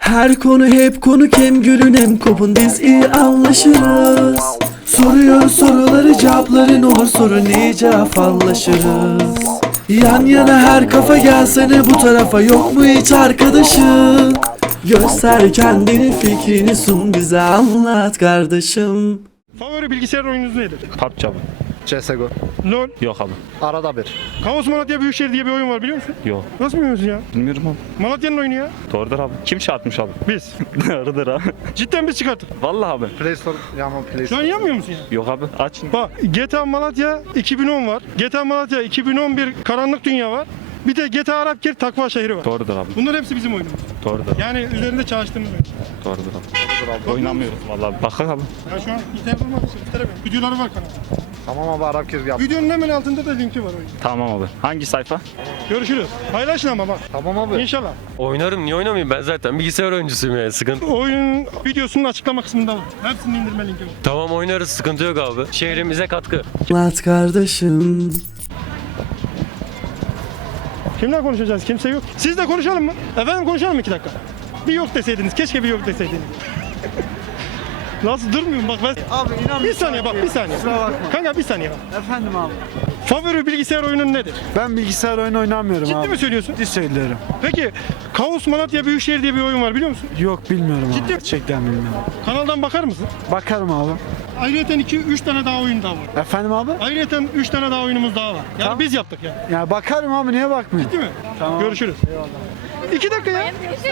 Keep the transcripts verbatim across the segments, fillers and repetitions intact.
Her konu hep konu, hem gülün hem kopun, biz iyi anlaşırız. Soruyor soruları, cevapların olur, sorun iyi cevaplaşırız. Yan yana her kafa gelsene bu tarafa, yok mu hiç arkadaşın? Göster kendini, fikrini sun, bize anlat kardeşim. Favori bilgisayar oyununuz nedir? P U B G abi. C S G O. LOL. Yok abi. Arada bir. Kaos Malatya Büyükşehir diye bir oyun var, biliyor musun? Yok. Nasıl bilmiyorsun ya? Bilmiyorum abi. Malatya'nın oyunu ya. Doğrudur abi. Kim çarpmış abi? Biz. Doğrudur abi. Cidden biz çıkarttık. Vallahi abi. Play Store. Yaman Play Şu an Store. yanmıyor musun ya? Yok abi. Aç. Bak, G T A Malatya iki bin on var. G T A Malatya iki bin on bir Karanlık Dünya var. Bir de G T A Arapkir Takva Şehri var. Doğrudur abi. Bunlar hepsi bizim oyunumuz. Doğrudur. Yani üzerinde çalıştığımız oyun. Doğrudur abi. Oynamıyoruz vallahi. Bakın abi. Ya şu an internet olmadığı için gösteremiyorum. Videoları var kanalda. Tamam abi Arap kez yap. Videonun hemen altında da linki var oyun. Tamam abi. Hangi sayfa? Görüşürüz. Paylaşın ama bak. Tamam abi. İnşallah. Oynarım, niye oynamayayım? Ben zaten bilgisayar oyuncusuyum yani, sıkıntı. Oyunun videosunun açıklama kısmında var. Hepsinin indirme linki var. Tamam, oynarız, sıkıntı yok abi. Şehrimize katkı. Anlat kardeşim. Kimle konuşacağız? Kimse yok. Siz de konuşalım mı? Efendim konuşalım iki dakika. Bir yok deseydiniz. Keşke bir yok deseydiniz. Nasıl durmuyorum bak ben. Abi inan Bir saniye bak, bir saniye. Kusura bakma. Kanka bir saniye bak. Efendim abi. Favori bilgisayar oyunun nedir? Ben bilgisayar oyunu oynamıyorum Ciddi abi. mi söylüyorsun? Ciddi söylüyorum. Peki Kaos Malatya Büyükşehir diye bir oyun var, biliyor musun? Yok bilmiyorum Ciddi abi. mi? Gerçekten bilmiyorum. Kanaldan bakar mısın? Bakarım abi. Ayrıyeten iki üç tane daha oyun daha var. Efendim abi? Ayrıyeten üç tane daha oyunumuz daha var. Yani Tamam. biz yaptık yani. Ya bakarım abi, niye bakmıyorum? Değil mi? Tamam. Görüşürüz. İki dakika ya.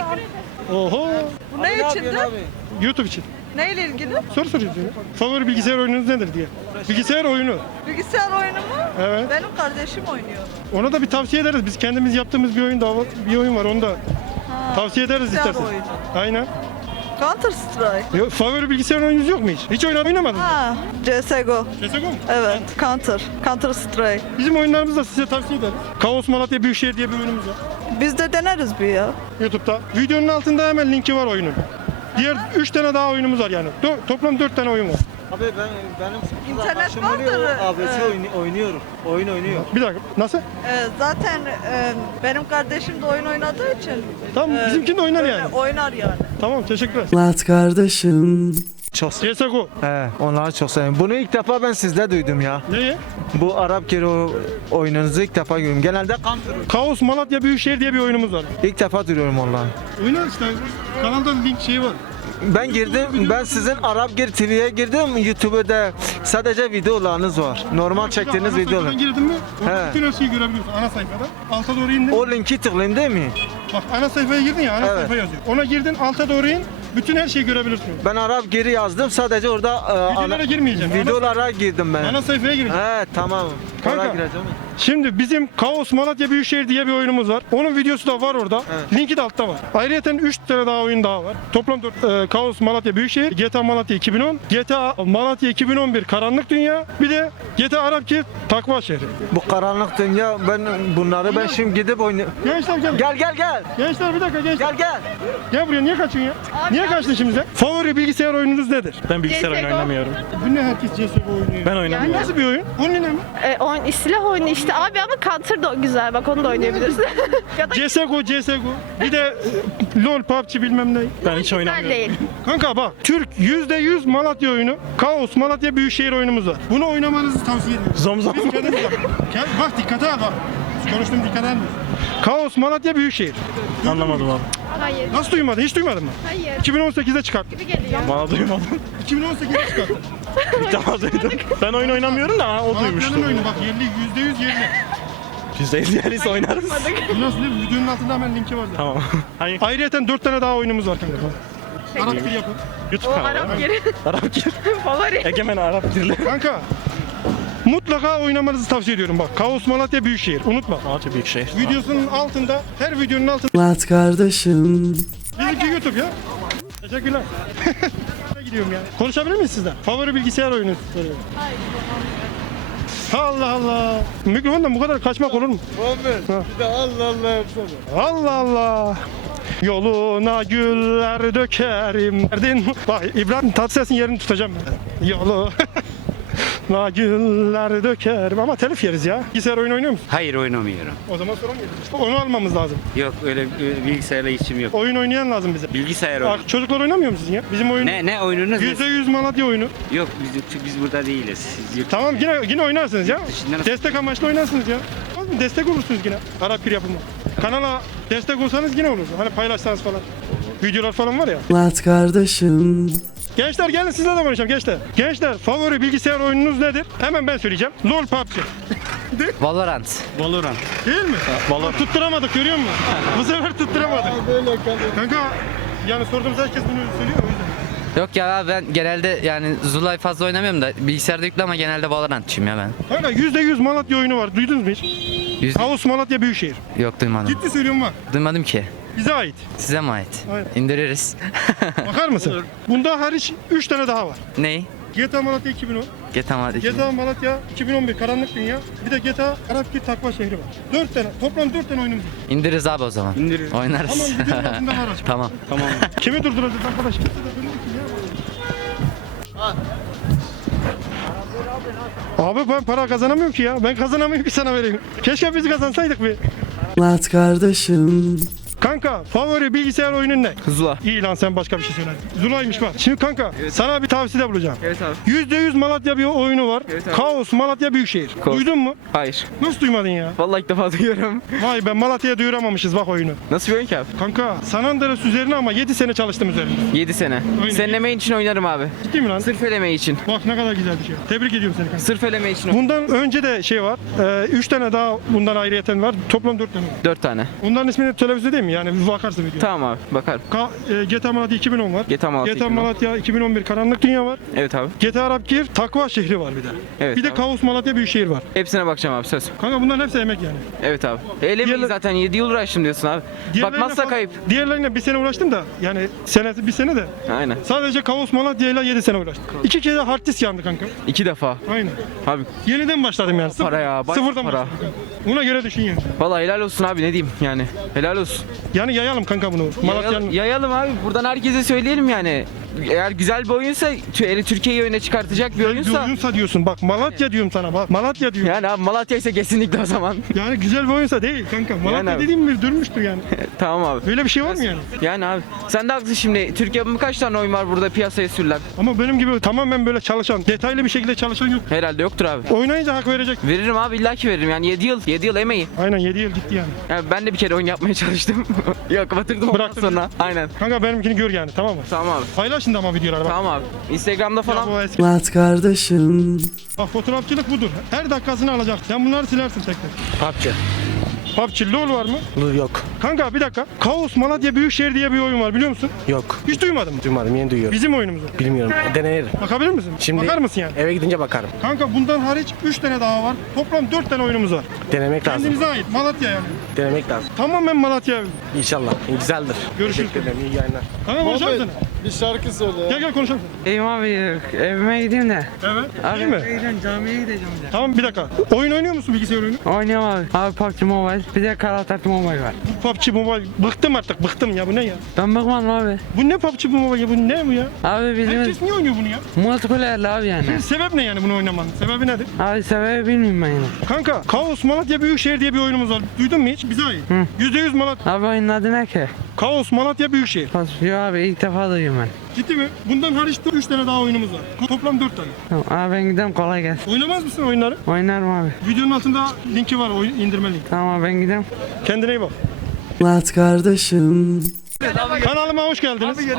Oho. Ne içindi? YouTube için. Neyle ilgili? Soru soruyorsun ya. Favori bilgisayar oyununuz nedir diye. Bilgisayar oyunu. Bilgisayar oyunu mu? Evet. Benim kardeşim oynuyor. Ona da bir tavsiye ederiz. Biz kendimiz yaptığımız bir oyun daha var. Bir oyun var. Onu da tavsiye ederiz bilgisayar istersen. oyunu. Aynen. Counter Strike. Yok, favori bilgisayar oyununuz yok mu hiç? Hiç oynamadın oynamadın mı? Ha, C S G O. C S G O mu? Evet, Counter. Counter Strike. Bizim oyunlarımızı da size tavsiye ederiz. Kaos Malatya Büyükşehir diye bir oyunumuz var. Biz de deneriz bir ya. YouTube'da. Videonun altında hemen linki var oyunun. Diğer üç tane daha oyunumuz var yani. Do- toplam dört tane oyun var. Abi ben benim İnternet arkadaşım vardır, oluyor, abisi evet. oyunu- oynuyorum. Oyun oynuyor. Bir dakika. Nasıl? Ee, zaten e, benim kardeşim de oyun oynadığı için. Tamam, e, bizimkini de oynar öyle yani. Oynar yani. Tamam, teşekkürler. Anlat kardeşim. Çok C S G O. He, onları çok seviyorum. Bunu ilk defa ben sizde duydum ya. Neyi? Bu Arap Kero oyununuzu ilk defa görüyorum. Genelde Counter. Kaos Malatya Büyükşehir diye bir oyunumuz var. İlk defa duyuyorum onları. Oynar işte. Kanalda link şeyi var. Ben girdim, ben sizin Arap Gir T V'ye girdim. YouTube'da sadece videolarınız var. Normal çektiğiniz Ana videolar. sayfadan girdin mi? Orada He. bütün her şeyi görebiliyorsun ana sayfada. Alta doğru indin. O linki tıklayın değil mi? Bak ana sayfaya girdin ya, ana Evet. sayfa yazıyor. Ona girdin, alta doğru in. Bütün her şeyi görebilirsin. Ben Arap Gir'i yazdım. Sadece orada e, Videolara ana- girmeyeceğim. Ana- videolara girdim ben. Ana sayfaya gireceksin. He tamam. Kanka. Oraya gireceğim. Şimdi bizim Kaos Malatya Büyükşehir diye bir oyunumuz var. Onun videosu da var orada. Linki de altta var. Ayrıca üç tane daha oyun daha var. Toplam dört. E, Kaos Malatya Büyükşehir, G T A Malatya iki bin on, G T A Malatya iki bin on bir Karanlık Dünya, bir de G T A Arapkir Takva Şehri. Bu karanlık dünya, ben bunları ben şimdi gidip oynayayım. Gençler gel. Gel gel gel. Gençler bir dakika gençler. Gel gel. Gel buraya, niye kaçıyorsun ya? Niye kaçtın şimdi sen? Favori bilgisayar oyununuz nedir? Ben bilgisayar oyunu oynamıyorum. Bu ne, herkes C S G O oynuyor? Ben oynamıyorum. Nasıl bir oyun? Onun ne mi? E, oyun, silah oyunu işte abi, ama Counter da güzel, bak onu da oynayabilirsin. Ya da C S G O, C S G O. Bir de e, LOL, P U B G bilmem ne. Ben hiç güzel oynamıyorum. değil. Kanka bak, Türk yüzde yüz Malatya oyunu, Kaos Malatya Büyükşehir oyunumuz var. Bunu oynamanızı tavsiye ediyorum. Zomzom. Biz kendimiz yaptık. Gel, bak dikkate al bak. Konuştum, dikkat almıyorsun. Kaos Malatya Büyükşehir. Anlamadım abi. Hayır, Nasıl duymadın? Hiç duymadın mı? hayır. iki bin on sekizde çıkarttı. Gibi geliyor. Bana duymadım. iki bin on sekizde çıkarttı. İlk defa duydum. Ben oyun oynamıyorum da ha, o Malatya'nın duymuştu. oyunu bak, yerli, yüzde yüz yerli. Yüzde yüz yerliyse oynarız. Bu nasıl değil mi? Videonun altında hemen linki var zaten. Tamam. Hangi? Ayrıca dört tane daha oyunumuz var kanka. Arap bir yapı. YouTube O kanalı. Arap geri. Arap gir. Favori. Egemen Arap girli. Kanka, mutlaka oynamanızı tavsiye ediyorum bak. Kaos Malatya Büyükşehir. Unutma. Malatya Büyükşehir. Videosunun altında, her videonun altında. Anlat kardeşim. Bizimki YouTube ya. Teşekkürler. Gidiyorum ya. Konuşabilir miyiz sizden? Favori bilgisayar oyunu soruyorum. Allah Allah. Mikrofondan bu kadar kaçmak olur mu? Muhammed, bir de Allah Allah yapsana. Allah Allah. Yoluna güller dökerim derdin. Bak İbrahim Tatlıses'in yerini tutacağım ben. Yolu. Na güller dökerim ama telif yeriz ya. Bilgisayar oyunu oynuyor musun? Hayır oynamıyorum. O zaman sorun gelir. İşte onu almamız lazım. Yok öyle e, bilgisayarla işim yok. Oyun oynayan lazım bize. Bilgisayar oyunu. Bak, çocuklar oynamıyor musunuz ya? Bizim oyun Ne ne oyununuz? yüzde yüz Malatya oyunu. Yok biz biz burada değiliz. Siz yurt- Tamam yine yine oynarsınız ya. dışından- Destek amaçlı oynarsınız ya. Oğlum, destek olursunuz yine. Arap bir yapımı. Kanala destek olsanız yine olur. Hani paylaşsanız falan. Videolar falan var ya. Lat kardeşim. Gençler gelin sizle de konuşalım gençler. Gençler favori bilgisayar oyununuz nedir? Hemen ben söyleyeceğim. LoL P U B G. Valorant. Valorant. Değil mi? Valorant. Tutturamadık görüyor musun? Bu sefer tutturamadık. Kanka yani sorduğumuz herkes bunu söylüyor o yüzden. Yok ya abi, ben genelde yani Zula'yı fazla oynamıyorum da bilgisayarda yüklü ama genelde Valorant'çıyım ya ben. Kanka yüzde yüz Malatya oyunu var. Duydunuz mu hiç? Yüz... Kaos Malatya Büyükşehir. Yok duymadım. Ciddi söylüyorum var. Duymadım ki. Bize ait. Size mi ait? Aynen. İndiririz. Bakar mısın? Bunda hariç üç tane daha var. Ney? G T A Malatya iki bin on, Get ama G T A Malatya iki bin on bir Karanlık Dünya, bir de G T A Arapkir Takva Şehri var. dört tane, toplam dört tane oyunumuz var. İndiririz abi o zaman. İndiririz. Oynarız. Tamam, videonun altında var açık. Tamam. Tamam. Kimi durduracağız arkadaş? Kimse de dönmüyor ki ya. Abi ben para kazanamıyorum ki ya. Ben kazanamıyorum ki sana vereyim. Keşke biz kazansaydık bir. Lat kardeşim. Kanka favori bilgisayar oyunun ne? Zula. İyi lan sen başka bir şey söyledin. Zula'ymış bak. Şimdi kanka sana bir tavsiyede bulacağım. Evet abi. yüzde yüz Malatya bir oyunu var. Evet abi. Kaos Malatya Büyükşehir. Kaos. Duydun mu? Hayır. Nasıl duymadın ya? Vallahi ilk defa duyuyorum. Vay ben Malatya'ya duyuramamışız bak oyunu. Nasıl bir oyun ki abi? Kanka San Andreas üzerine ama yedi sene çalıştım üzerine. yedi sene. Aynen. Senin emeğin için oynarım abi. Ciddi mi lan? Sırf elemeği için. Bak ne kadar güzel bir şey. Tebrik ediyorum seni kanka. Sırf elemeği için. Bundan önce de şey var. E, üç tane daha bundan ayrıyeten var. Toplam dört tane var. dört tane. Onların ismini televizyonda değil mi? Yani bir bakarsın video. Tamam abi bakarım. Ka e, G T A Malatya iki bin on var. G T A Malatya G T A iki bin on. Malatya iki bin on bir Karanlık Dünya var. Evet abi. G T A Arapkir Takva Şehri var bir de. Evet bir de abi. Kaos Malatya Büyükşehir var. Hepsine bakacağım abi söz. Kanka bunların hepsi emek yani. Evet abi. Elemeyi Diğerler- zaten yedi yıl uğraştım diyorsun abi. Diğerlerine Bakmazsa fa- kayıp. Diğerlerine bir sene uğraştım da yani senesi bir sene de Aynen. sadece Kaos Malatya ile yedi sene uğraştım. İki kere hard disk yandı kanka. İki defa. Aynen. Abi Yeniden başladım yani. Sıfır, para ya. bayağı sıfırdan para. başladım. Ona göre düşün yani. Vallahi helal olsun abi ne diyeyim yani. Helal olsun. Yani yayalım kanka bunu. Malatya'nın. Yayalım, yayalım abi. Buradan herkese söyleyelim yani. Eğer güzel bir oyunsa, Tü- Türkiye'yi öne çıkartacak bir Bir oyunsa. oyunsa diyorsun bak Malatya diyorum sana bak Malatya diyorum. Yani abi Malatya ise kesinlikle o zaman. Yani güzel bir oyunsa değil kanka. Malatya Yani abi. dediğim bir durmuştur yani. Tamam abi. Böyle bir şey var mı yani? Yani abi sen de haklısın şimdi. Türkiye'de kaç tane oyun var burada piyasaya sürülen? Ama benim gibi tamamen böyle çalışan, detaylı bir şekilde çalışan yok. Herhalde yoktur abi. Oynayınca hak verecek. Veririm abi illaki veririm. Yani yedi yıl. yedi yıl emeği. Aynen yedi yıl gitti yani. Yani ben de bir kere oyun yapmaya çalıştım. Yok batırdım ondan Bıraktın. sonra. Aynen. Kanka benimkini gör yani tamam mı? Tamam abi. Paylaşın da ama videoları bak. Tamam abi. Instagram'da Ya falan. bu eski. Lat kardeşim. Bak fotoğrafçılık budur. Her dakikasını alacaksın. Sen bunları silersin tek tek. P U B G. P U B G LoL var mı? Dur yok. Kanka bir dakika. Kaos Malatya Büyükşehir diye bir oyun var biliyor musun? Yok. Hiç duymadın mı? Duymadım yeni duyuyorum. Bizim oyunumuz o. Bilmiyorum. Deneyelim. Bakabilir misin? Şimdi- Bakar mısın yani? Eve gidince bakarım. Kanka bundan hariç üç tane daha var. Toplam dört tane oyunumuz var. Denemek lazım. Kendimize ait. Malatya yani. Denemek lazım. Tamamen Malatya. İnşallah. Güzeldir. Görüşürüz. Teşekkür ederim. İyi yayınlar. Kanka konuşalım sana. Bir şarkı söyle. Gel gel konuşalım. İyiyim abi evime gideyim de. Evet. İyi mi? Gideceğim camiye gideceğim de. Tamam bir dakika. Oyun oynuyor musun bilgisayar oyunu? Oynuyorum abi. Abi P U B G Mobile. Bir de Call of Duty Mobile var. Bu P U B G Mobile. Bıktım artık bıktım ya bu ne ya? Ben bakmadım abi. Bu ne P U B G Mobile ya bu ne bu ya? Abi Herkes niye oynuyor bunu ya? multiplayer'li abi yani. Sebep ne yani bunu oynamanın? Sebebi nedir? Abi sebebi bilmiyorum ben yani. Kanka Kaos Malatya Büyükşehir diye bir oyunumuz var. Duydun mu hiç? Bize ait. yüzde yüz Malatya. Abi oyunun adı ne ki? Kaos Malatya Büyükşehir. Yok abi ilk defa duyuyorum ben. Ciddi mi? Bundan hariç üç tane daha oyunumuz var. Toplam dört tane. Tamam abi ben gidelim kolay gelsin. Oynamaz mısın oyunları? Oynarım abi. Videonun altında linki var, oyun indirme linki. Tamam abi ben gidelim. Kendine iyi bak. Lat kardeşim. Kanalıma hoş geldiniz. Bizim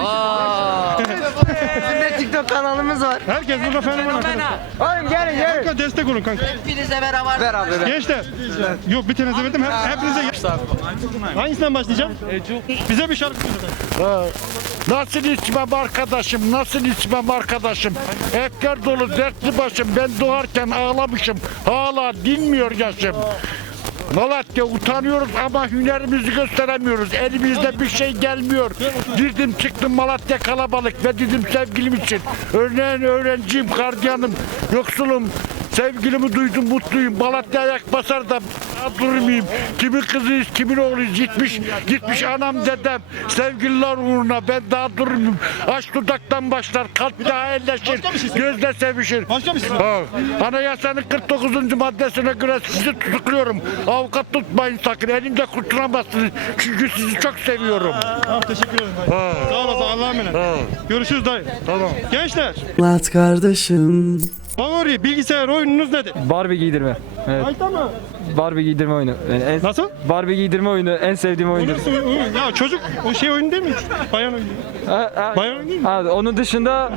de TikTok kanalımız var. Herkes burada fenomen arkadaşlar. Oğlum gelin gelin. Kanka destek olun kanka. Hepinize merhaba. Ver abi ver. Gençler. Yok bir tanesi verdim. Hep, hepinize. Hangisinden başlayacağım? Bize bir şarkı söyle. Nasıl içmem arkadaşım, nasıl içmem arkadaşım. Etler dolu dertli başım, ben doğarken ağlamışım. Hala dinmiyor yaşım. Malatya utanıyoruz ama hünerimizi gösteremiyoruz. Elimizde bir şey gelmiyor. Girdim çıktım Malatya kalabalık ve dedim sevgilim için. Örneğin öğrenciyim, gardiyanım, yoksulum. Sevgilimi duydum, mutluyum. Malatya ayak basar da durmayayım. Kimin kızıyız, kimin oğluyuz? Gitmiş, gitmiş anam dedem. Sevgililer uğruna ben daha durmayayım. Aç dudaktan başlar, kalp daha elleşir. Gözle sevişir. Başka bir şey. Ha, Anayasanın kırk dokuzuncu maddesine göre sizi tutukluyorum. Avukat tutmayın sakın. Elimde kurtulamazsınız. Çünkü sizi çok seviyorum. Tamam, teşekkür ederim dayı. Sağ olasın, Allah'a emanet. Görüşürüz dayı. Tamam. Gençler, Lat kardeşim. favori bilgisayar oyununuz nedir? Barbie giydirme. Evet. Ayta mı? Barbie giydirme oyunu. Yani en, Nasıl? Barbie giydirme oyunu en sevdiğim oyundur. Oyun- oyun- Ya çocuk o şey oyun değil mi? Bayan oyunu. Ha, ha, Bayan oyunu değil mi? ha, onun dışında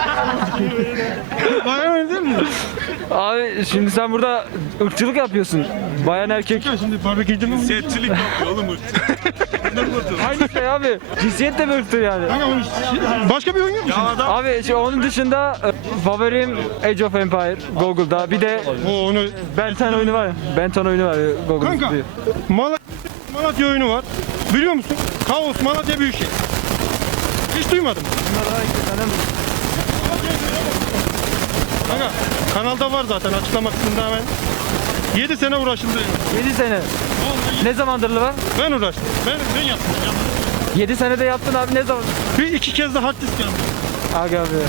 Bayan oyunu değil mi? abi şimdi sen burada ırkçılık yapıyorsun. Bayan erkek. Ya şimdi barbekü değil mi? Cinsiyetçilik yapıyor oğlum. Aynı şey abi. Cinsiyet de bir ırktır yani. Kanka onu- başka bir oyun yok mu? şimdi? Abi şey, onun dışında e, favorim Age of Empire Google'da. Bir de O onu Benten oyunu var ya. Benten oyunu var ya, Google'da. kanka Malatya, Malatya oyunu var. Biliyor musun? Kaos Malatya Büyükşehir. Hiç duymadım. Kanka kanalda var zaten açıklama kısmında hemen. yedi sene uğraşıldı. yedi sene. Ne zamandır var? Ben uğraştım. Ben, ben yaptım. yedi senede yaptın abi ne zaman? Bir iki kez de hard disk yaptım. Aga abi.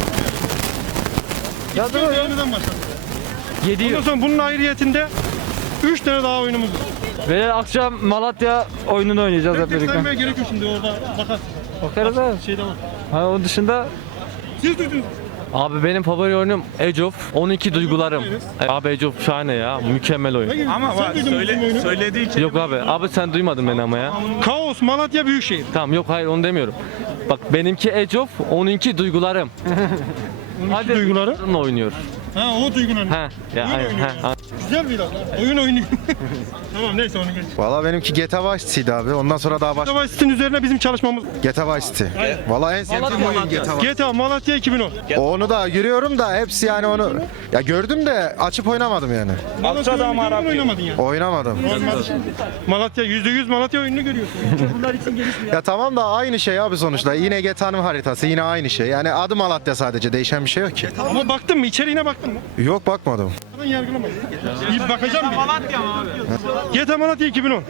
Ya Ya da yeniden başladım. yedi Ondan yıl. sonra bunun ayrıyetinde üç tane daha oyunumuz var. Ve akşam Malatya oyununu oynayacağız hep Tek tek birlikte. saymaya gerek yok şimdi orada bakarsın. Bakarız abi. Şeyde var. Ha, onun dışında Siz duydunuz. Abi benim favori oyunum Age of on iki duygularım. Abi Age of şahane ya. Mükemmel oyun. Ama var söyle, Söylediği için. Yok abi. Abi sen duymadın beni ama ya. Kaos Malatya Büyükşehir. Tamam yok hayır onu demiyorum. Bak benimki Age of on iki duygularım. Hadi duyguları. Onunla oynuyor. Ha o duyguları. Ha ya Oyun aynen. oynuyor. Ha, Güzel bir laf. Oyun oynuyor. Tamam neyse onu geç. Valla benimki G T A Vice City'di abi. Ondan sonra daha başka. G T A Vice City'nin üzerine bizim çalışmamız. G T A Vice City. Valla en sevdiğim oyun G T A Vice. G T A Malatya iki bin on. Onu da görüyorum da hepsi yani onu ya gördüm de açıp oynamadım yani. Malatya oyunu gördün, oynamadın yani. Oynamadım. Malatya yüzde yüz Malatya oyununu görüyorsun. Ya tamam da aynı şey abi sonuçta. Yine G T A'nın haritası yine aynı şey. Yani adı Malatya sadece değişen bir şey yok ki. Ama baktın mı? İçeriğine baktın mı? Yok bakmadım. Ben yargılamayın. Bir bakacağım bir. Malatya mı abi? G T A Malatya iki bin on.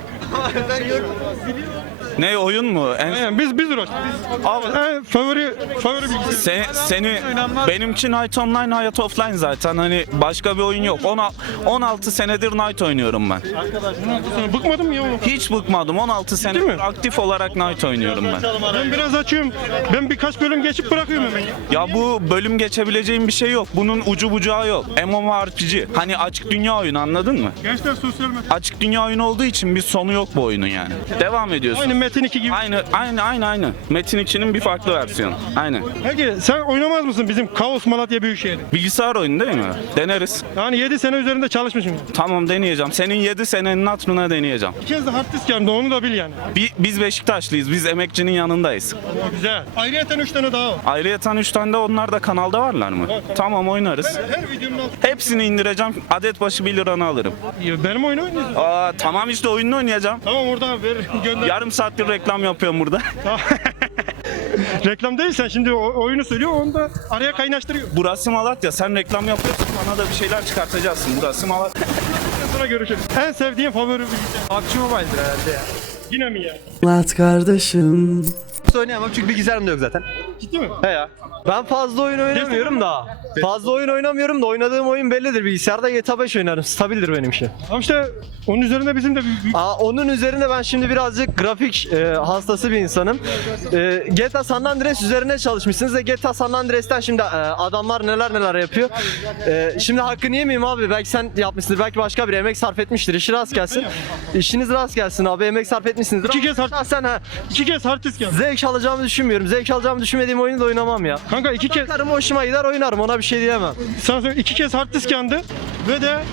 Ne oyun mu? En Aynen biz biz uğraştık. Abi, En favori favori bilgisayar. seni, seni benimki Night Online, Hayat Offline zaten hani başka bir oyun yok. on altı senedir Night oynuyorum ben. Sonra bıkmadım mı ya onu? Hiç bıkmadım. on altı mi? senedir aktif olarak Night oynuyorum ben. Ben biraz açıyorum. Ben birkaç bölüm geçip bırakıyorum hemen. Ya bu bölüm geçebileceğim bir şey yok. Bunun ucu bucağı yok. MMORPG. Hani açık dünya oyunu anladın mı? Gençler sosyal medya. Açık dünya oyunu olduğu için bir sonu yok bu oyunun yani. Devam ediyorsun. Aynı Metin iki gibi. Aynı aynı aynı aynı. Metin ikinin bir farklı versiyonu. Aynen. Peki sen oynamaz mısın bizim Kaos Malatya Büyükşehir'i? Bilgisayar oyunu değil mi? Deneriz. Yani yedi sene üzerinde çalışmışım. Tamam deneyeceğim. Senin yedi senenin hatırına deneyeceğim. Bir kez de hard disk yandı onu da bil yani. Bi- biz Beşiktaşlıyız. Biz emekçinin yanındayız. O güzel. Ayrıyeten üç tane daha var. Ayrıyeten üç tane de onlar da kanalda varlar mı? Tamam oynarız. Her videonun altında. Hepsini indireceğim. Adet başı bir liranı alırım. Ya benim oyunu oynuyorsun. Aa, tamam işte oyununu oynayacağım. Tamam orada ver gönder. Yarım saattir reklam yapıyorum burada. Reklam değil sen şimdi o- oyunu söylüyor onu da araya kaynaştırıyor. Burası Malatya. Sen reklam yapıyorsun. Bana da bir şeyler çıkartacaksın. Burası Malatya. Sonra görüşürüz. En sevdiğin favori bilgisayar. P U B G Mobile'dir herhalde ya. Yine mi ya? Lat kardeşim. Oynayamam çünkü bilgisayarım da yok zaten. Ciddi mi? He ya. Ben fazla oyun oynamıyorum da. Fazla oyun oynamıyorum da oynadığım oyun bellidir. Bilgisayarda G T A beş oynarım. Stabildir benim işim. Ama işte onun üzerinde bizim de büyük, büyük... Aa, onun üzerine ben şimdi birazcık grafik e, hastası bir insanım. E, G T A San Andreas üzerine çalışmışsınız ve G T A San Andreas'ten şimdi e, adamlar neler neler yapıyor. E, şimdi hakkını yemeyeyim abi. Belki sen yapmışsındır. Belki başka bir emek sarf etmiştir. İşi rast gelsin. İşiniz rast gelsin abi. Emek sarf etmişsinizdir. İki kez hard- sen ha. iki kez hard disk yandı. Zevk alacağımı düşünmüyorum. Zevk alacağımı düşünmediğim oyunu da oynamam ya. Kanka iki kez... Bakarım hoşuma gider oynarım. Ona bir şey diyemem. Sana söyleyeyim iki kez hard disk yandı ve de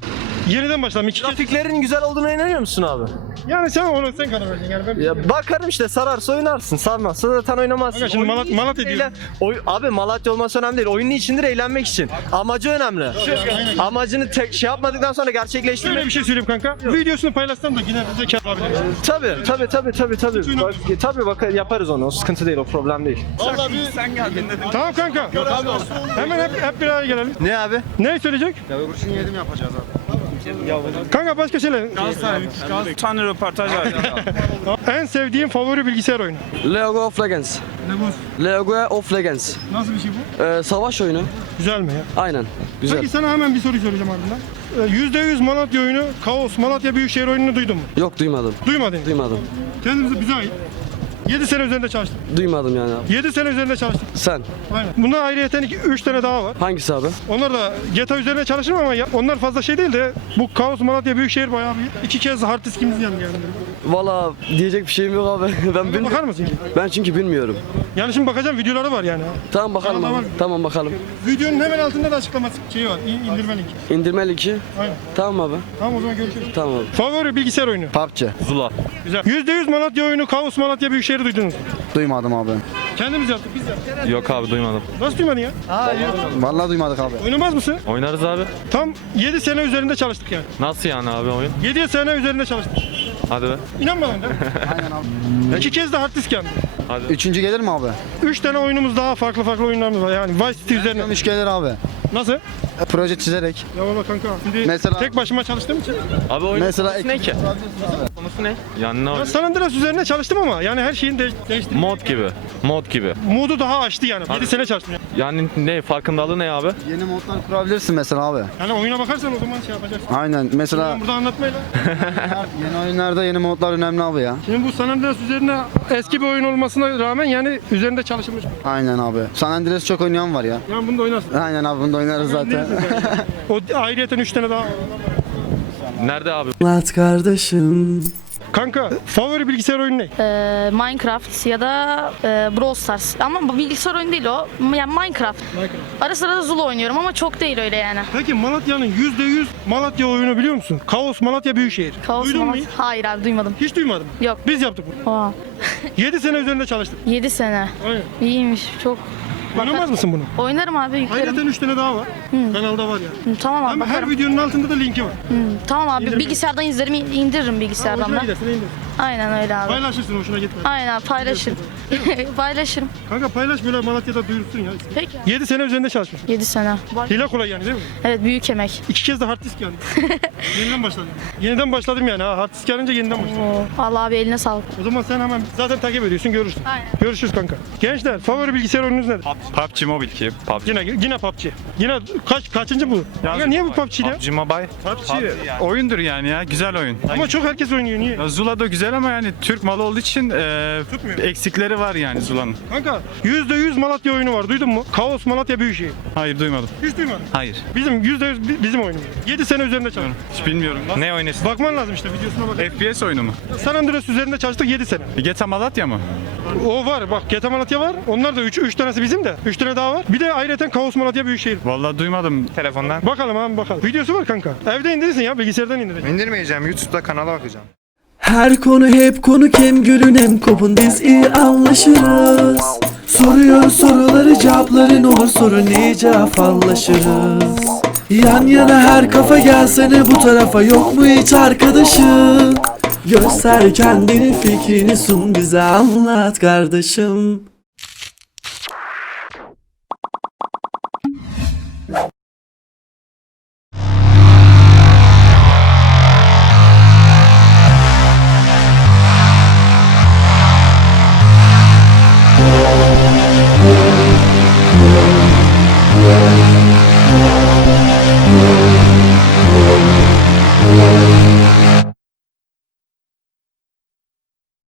Yeniden başladım. İki kez. Grafiklerin güzel olduğuna inanıyor musun abi? Yani sen onu sen karar vereceksin yani ben. Ya bakarım işte, sararsa oynarsın, sarmazsa zaten oynamazsın. Kanka şimdi Oyunun Malat- Malatya içindir diyor. eğlen- Oy- abi Malatya olması önemli değil. Oyunun içindir, eğlenmek için. Amacı önemli. Amacını tek şey yapmadıktan sonra gerçekleştirmek. Şöyle bir şey söyleyeyim kanka. Videosunu paylaşsam da yine bize kar alabiliriz. Tabii tabii tabii tabii tabii. Bak, tabii bak yaparız onu. O sıkıntı değil, o problem değil. Sen geldin dedim. Tamam kanka. Hemen hep, hep bir araya gelelim. Ne abi? Ne söyleyecek? Kurşun yedim yapacağız abi. Kanka başka şeyler. Bir tane röportaj verdim. En sevdiğin favori bilgisayar oyunu. League of Legends. League of Legends. Nasıl bir şey bu? Ee, savaş oyunu. Güzel mi ya? Aynen. Güzel. Peki sana hemen bir soru soracağım ardından. Ee, yüzde yüz Malatya oyunu, Kaos Malatya Büyükşehir oyununu duydun mu? Yok duymadım. Duymadın. Duymadım. Kendimize bize ait. yedi sene üzerinde çalıştık. Duymadım yani abi. yedi sene üzerinde çalıştık. Sen. Aynen. Bundan ayrıyeten üç tane daha var. Hangisi abi? Onlar da G T A üzerine çalışırım ama ya, onlar fazla şey değil de bu Kaos Malatya Büyükşehir bayağı bir. İki kez hard diskimiz yandı yani. Valla diyecek bir şeyim yok abi. ben Bakar bilmiyorum. mısın? Ben çünkü bilmiyorum. Yani şimdi bakacağım, videoları var yani. Tamam bakalım Tamam, abi. tamam. Tamam bakalım. Videonun hemen altında da açıklaması şeyi var. İ- indirme linki. İndirme linki. Aynen. Tamam abi. Tamam o zaman görüşürüz. Tamam abi. Favori bilgisayar oyunu. P U B G. Zula. Güzel. yüzde yüz Malatya oyunu, Kaos Malatya Büyükşehir'i duydunuz. Duymadım abi. Kendimiz yaptık, biz yaptık. Yok abi duymadım. Nasıl duymadın ya? Vallahi duymadık abi. Oynamaz mısın? Oynarız abi. Tam yedi sene üzerinde çalıştık yani. Nasıl yani abi oyun? yedi sene üzerinde çalıştık. Hadi be. İnanmadın değil mi? Aynen abi. İki kez de hard disk yandı. Hadi. Üçüncü gelir mi abi? Üç tane oyunumuz daha, farklı farklı oyunlarımız var yani Vice City üzerine. Üç gelir abi. Nasıl? E, Proje çizerek. Ya valla kanka şimdi Mesela- tek başıma çalıştığım için. Abi oyun Mesela konusu ne ki? Konusu ne? Yani ne Ya olacak? San Andreas üzerine çalıştım ama yani her şeyin de değişti. Mod gibi. Mod gibi. Modu daha açtı yani. yedi sene çalıştım yani. Yani ne farkındalığı ne abi? Yeni modlar kurabilirsin mesela abi. Yani oyuna bakarsan o zaman şey yapacaksın. Aynen. Mesela Ben burada anlatmayla. yeni oyunlarda yeni modlar önemli abi ya. Şimdi bu San Andreas üzerine eski bir oyun olmasına rağmen yani üzerinde çalışılmış. Aynen abi. San Andreas çok oynayan var ya. Yani bunu da oynarsın. Aynen abi bunu da oynarız zaten. O ayrıyeten üç tane daha. Nerede abi? Lat kardeşim. Kanka favori bilgisayar oyunu ne? Ee, Minecraft ya da e, Brawl Stars. Ama bu bilgisayar oyunu değil o. Yani Minecraft. Ara sıra da Zula oynuyorum ama çok değil öyle yani. Peki Malatya'nın yüzde yüz Malatya oyunu biliyor musun? Kaos Malatya Büyükşehir. Kaos Duydun mu Malat- hiç? Hayır abi duymadım. Hiç duymadım. Yok. Biz yaptık bunu. Oha. yedi sene üzerinde çalıştık. yedi sene. Aynen. İyiymiş çok. Oynamaz mısın bunu? Oynarım abi yüklerim. Ayrıca üç tane daha var. Kanalda var yani. Hı, tamam abi Ama her bakarım. videonun altında da linki var. Hı, tamam abi İndirim. bilgisayardan izlerim indiririm bilgisayardan Hoşuna da. gidersin, indir. Aynen öyle abi. Paylaşırsın, hoşuna gitmez. Aynen abi paylaşırım. Paylaşırım. Kanka paylaş, böyle Malatya'da duyursun ya. Peki. yedi sene üzerinde çalışmış. yedi sene. Var. Hile kolay yani değil mi? Evet büyük emek. İki kez de hard disk yani. Yeniden başladım. Yeniden başladım yani ha. Hard disk gelince yeniden başladım. Oo, Allah abi eline sağlık. O zaman sen hemen zaten takip ediyorsun, görürsün. Aynen. Görüşürüz kanka. Gençler favori bilgisayar oyununuz nedir? P U B G Mobile ki. P U B G. Yine yine P U B G. Yine kaç kaçıncı bu? Ya niye bu P U B G ya? P U B G Mobile. P U B G. Oyundur yani ya. Güzel oyun. Ama çok herkes oynuyor, niye? Ya Zula da güzel ama yani Türk malı olduğu için e, Tutmuyor. eksikleri var yani Zula'nın. Kanka yüzde yüz Malatya oyunu var, duydun mu? Kaos Malatya Büyükşehir. Hayır duymadım. Hiç duymadın. Hayır. Bizim yüzde yüz bi- bizim oyunumuz. yedi sene üzerinde çalıştık. Hiç bilmiyorum. Ne oynasın? Bakman lazım işte, videosuna bak. F P S oyunu mu? San Andreas üzerinde çalıştık yedi sene. G T A Malatya mı? O var bak, G T A Malatya var. Onlar da üç üç tanesi bizim de. üç tane daha var. Bir de ayrıca Kaos Malatya Büyükşehir. Vallahi duymadım telefondan. Bakalım abi bakalım. Videosu var kanka. Evde indirirsin ya, bilgisayardan indireceksin. İndirmeyeceğim. YouTube'da kanala bakacağım. Her konu hep konu, kem gülün hem kopun, biz iyi anlaşırız. Soruyor soruları, cevapların olur, sorun iyi cevaplaşırız. Yan yana her kafa, gelsene bu tarafa, yok mu hiç arkadaşın? Göster kendini, fikrini sun, bize anlat kardeşim.